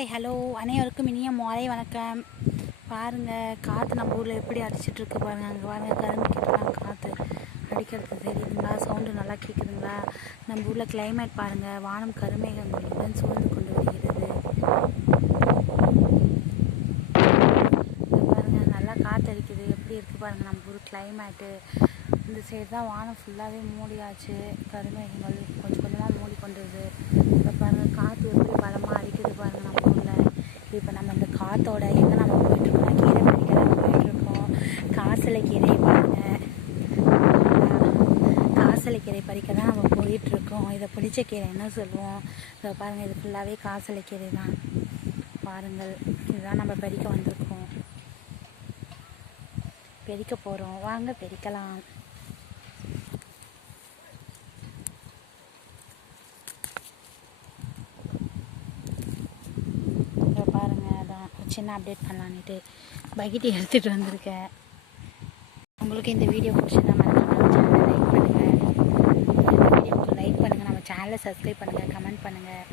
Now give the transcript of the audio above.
Hi hello அனைவருக்கும் இனிய மாலை வணக்கம். பாருங்கள், காற்று நம்ம ஊரில் எப்படி அடிச்சிட்ருக்கு பாருங்கள். அங்கே பாருங்கள், கரும்புக்கிட்டலாம் காற்று அடிக்கிறது தெரியுதுங்களா? சவுண்டு நல்லா கேட்குதுங்களா? நம்ம ஊரில் கிளைமேட் பாருங்கள், வானம் கருமேகங்களுடன் சூழ்ந்து கொண்டு வருகிறது. பாருங்கள், நல்லா காற்று அடிக்குது. எப்படி இருக்குது பாருங்கள் நம்ம ஊர் கிளைமேட்டு. இந்த சைடு தான் வானம் ஃபுல்லாகவே மூடியாச்சு, கருமேகங்கள் கொஞ்சம் கொஞ்சமாக மூடி கொண்டுருது. இப்போ பாருங்கள், காற்று எப்படி பலமாக அடிக்குது பாருங்கள் நம்ம ஊரில். இப்போ நம்ம இந்த காற்றோட எங்கே நம்ம போயிட்டுருக்கோம், கீரை பறிக்க தான் போயிட்டுருக்கோம். காசலை கீரை பாருங்கள், காசலை கீரை பறிக்க தான் நம்ம போயிட்டுருக்கோம். இதை பிடிச்ச கீரை என்ன சொல்லுவோம்? இதை பாருங்கள், இது ஃபுல்லாகவே காசலை கீரை தான். பாருங்கள், இதுதான் நம்ம பறிக்க வந்திருக்கோம், பெரிக்க போகிறோம். வாங்க பெரிக்கலாம். பாருங்கள், அதான் சின்ன அப்டேட் பண்ணலான்ட்டு பக்கெட் எடுத்துகிட்டு வந்திருக்கேன். உங்களுக்கு இந்த வீடியோ பிடிச்சிருந்தா மறக்காம சேனலை லைக் பண்ணுங்கள். இந்த வீடியோவுக்கு லைக் பண்ணுங்கள், நம்ம சேனலை சப்ஸ்கிரைப் பண்ணுங்கள், கமெண்ட் பண்ணுங்கள்.